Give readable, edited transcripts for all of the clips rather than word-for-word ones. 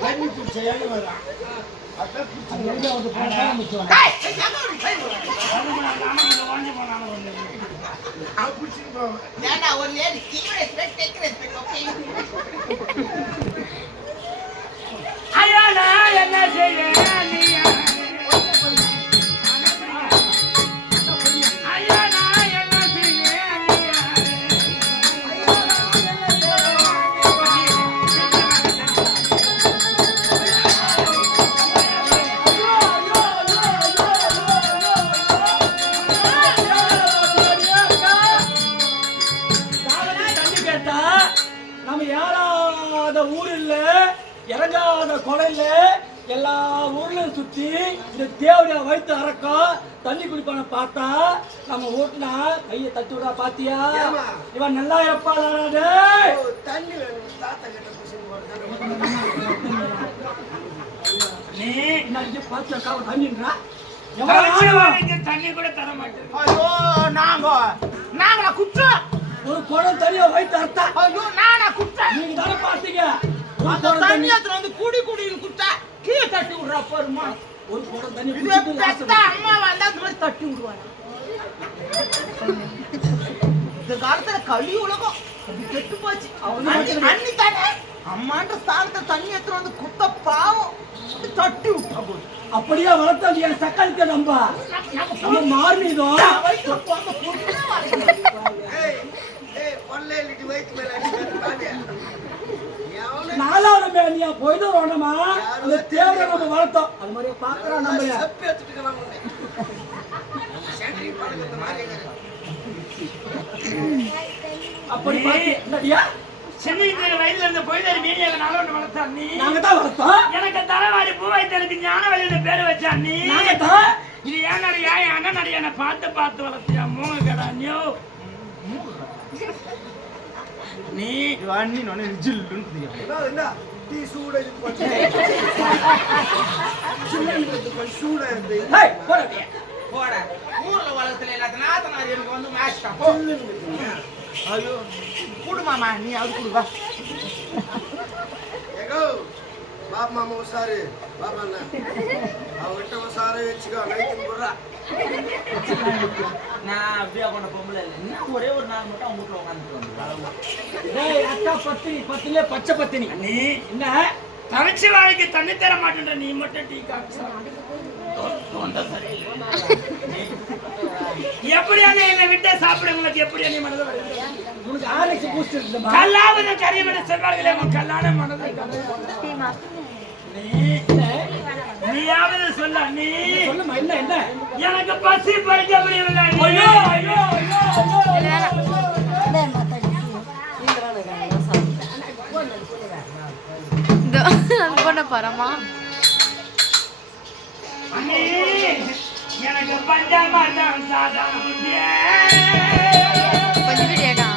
தண்ணி குடிச்சையான்னு வரான் ஐயா நான் என்ன செய்ய இறங்காத கொலையில எல்லா ஊர்லயும் சுத்தி இந்த தேவடியா வைத்து அறக்கம் தண்ணி குடிப்பான பார்த்தா நம்ம ஊட்டினா கையை தட்டி விடா பாத்தியா இவன் நல்லா இருப்பாளே தண்ணி வேணும் நீ பாத்தியா தண்ணின்றா தண்ணி கூட தர மாட்டேன் ஐயோ நாங்களா குற்றம் ஒரு குடம் தண்ணியை வைத்து அர்த்தா ஐயோ நானா குற்றம் நீங்க தானே பாத்தீங்க அந்த தண்ணி அத்தனை வந்து குடின்னு குட்டா கீழே தட்டி விடுறா பாருமா ஒரு குடம் தண்ணி அம்மா வந்தா அந்த மாதிரி தட்டி விடுவாங்க இந்த காலத்துல கலி உலகம் கெட்டு போச்சு அண்ணி தானே அம்மான்ற ஸ்தானத்தை தண்ணி எத்தனை வந்து குத்த பாவம் தட்டி விட்டா போது அப்படியே வளர்த்தாங்க என் சக்காலத்தை நம்ப மாறினோம் நாலாவது மேனியா போயிட்டு வரணுமா அந்த தேவை நம்ம வளர்த்தோம் அது மாதிரியே பாக்குறோம் நம்ம அப்படி பாத்தியா சின்ன வயதுல இருந்த போயிட்டு மீனியாக நாளோட வளர்த்தா நீ நாங்க தான் வளர்த்தோம் எனக்கு தலைவாரி பூவாய்த்தலுக்கு ஞான வழியில பேரு வச்சா நீ இது ஏன் நடிகா என் அண்ணன் நடிகா என்ன பார்த்து வளர்த்தியா மூங்க கடா நியூ நீ அண்ணி நானே ரிஜில்லுன்னு டீ சூட போட ஊர்ல வளர்த்துல எல்லாத்தையும் நாத்தனார் எனக்கு வந்து மேட்ச் தான் ஐயோ குடுமாமா நீ அது குடுவா ஏகோ பாப் மாமா உசாரு பாபா அண்ணா அவங்கிட்ட உசாரு வச்சுக்கோ நைட்டு போடுறா நான் அப்படியே கொண்ட பொம்பளை இல்லை இன்னும் ஒரே ஒரு நாள் மட்டும் அவங்க வீட்டுல உட்காந்துட்டு அக்கா பத்தினிலே பச்சை பத்தினி நீ என்ன தனிச்சு வாழ்க்கை தண்ணி தர மாட்டேன்ற நீ மட்டும் டீ காஃபி எப்படியான என்னை விட்டு சாப்பிட உங்களுக்கு எப்படியா நீ மனதை உனக்கு ஆர்எக்ஸ் பூஸ்ட் இருக்குமா கல்லாவது கரியமட செல்வார்களே உன் கல்லான மனதை நீயாவது சொல்ல நீ சொல்லுமா என்ன எனக்கு பசி பறிக்க முடியவில்லை ஐயோ ஐயோ போன பரமா எனக்கு பஞ்சமாதான் சாதம் கொஞ்சம் வீடியோடா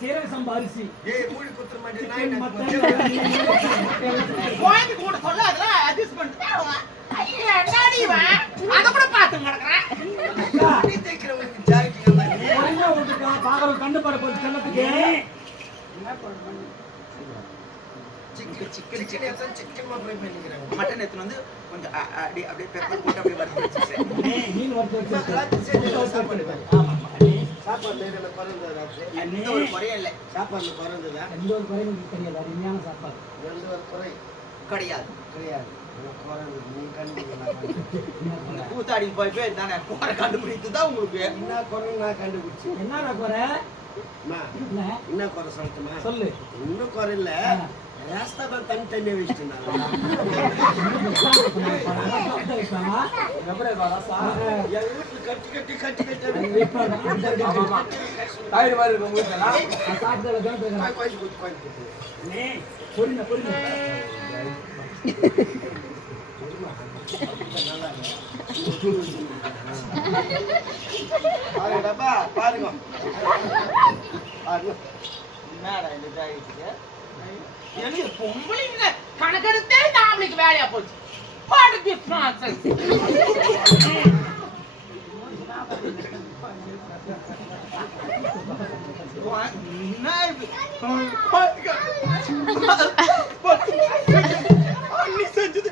சீரக சம்பா அரிசி ஏய் மூடி குத்துற மாட்டே நாய் சிக்கன் நான் மட்டன் கோயந்து கூட சொல்ல அதெல்லாம் அட்ஜஸ்ட் பண்ணிட்டு ஐயா என்னடி இவன் அத கூட பாத்து கிடக்குறேன் நீ தேய்க்கிறவனுக்கு ஜாக்கெட் மாதிரி ஒழுங்கா விட்டுக்கா பாக்குற கண்டு பாரு போய் செல்லத்துக்கு என்ன பண்ணு சிக்கன் எத்தனை சிக்கன் ஃப்ரை பண்ணிக்கிறாங்க மட்டன் எடுத்து வந்து கொஞ்சம் அப்படியே பெப்பர் போட்டு அப்படியே வறுத்து வச்சிருக்கேன் மீன் வறுத்து ராத்திரி செஞ்ச சாப்பாடு பாரு. ஆமா சாப்பாடுல என்ன குறைந்ததா ராத்திரி? எந்த ஒரு குறையும் இல்லை சாப்பாடுல குறைந்ததா எந்த ஒரு குறையும் எனக்கு தெரியாது அருமையான சாப்பாடு எந்த ஒரு குறை கிடையாது கிடையாது எனக்கு குறைந்தது நீ கண்டுபிடிக்க கூத்தாடி போய் தானே குறை கண்டுபிடித்து தான் உங்களுக்கு என்ன குறை நான் கண்டுபிடிச்சேன் என்னடா குறை அம்மா, என்ன என்ன குறை சொல்லட்டுமா சொல்லு இன்னும் குறை இல்ல ராஸ்தாபா தண்ணி வச்சுட்டேன் என் வீட்டுல கட்டி பாருங்கப்பா பாருங்க என்னடா இந்த டாய்க்கு எனக்கு பொம்பளைங்க கணக்கெடுத்தே நாமளுக்கு வேலையா போச்சு பாடு டிஃபரன்ஸ் அண்ணி செஞ்சது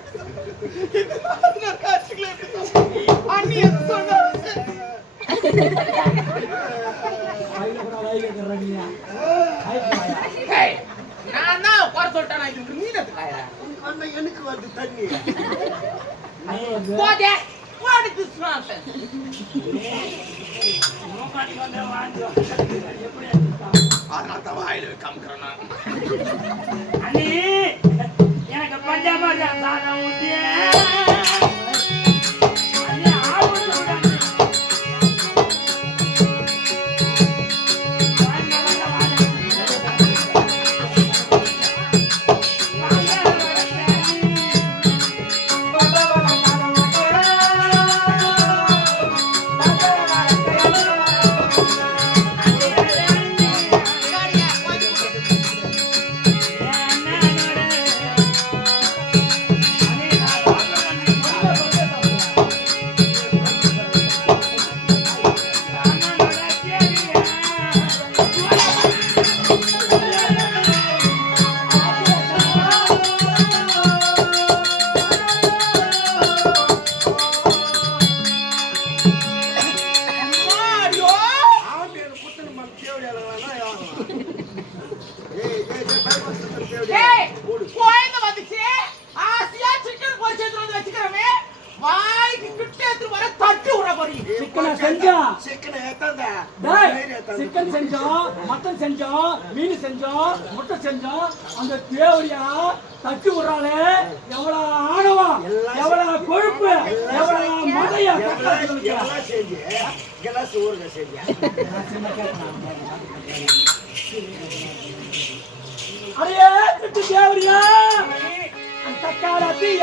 அண்ணி சொன்னாங்க நான் தான் குறை சொல்லிட்டேன் நான் இது மீனத்து காயறேன் அண்ணா எனக்கு வந்து தண்ணி போதே போடு டிஃபரன்ஸ் அதனால தான் வாயில வைக்காமக்கிறேன் நான் எனக்கு பஞ்சாபா சாதம் ஊத்தி சிக்கன் செஞ்சோம், மட்டன் செஞ்சோம், மீன் செஞ்சோம், முட்டை செஞ்சோம். அந்த தேவடியா தட்டி விடுறாளே, எவ்வளவு ஆணவம், எவ்வளவு கொழுப்பு, எவ்வளவு மதையா அரையே திட்டு தேவடியா அந்த காலத்தில்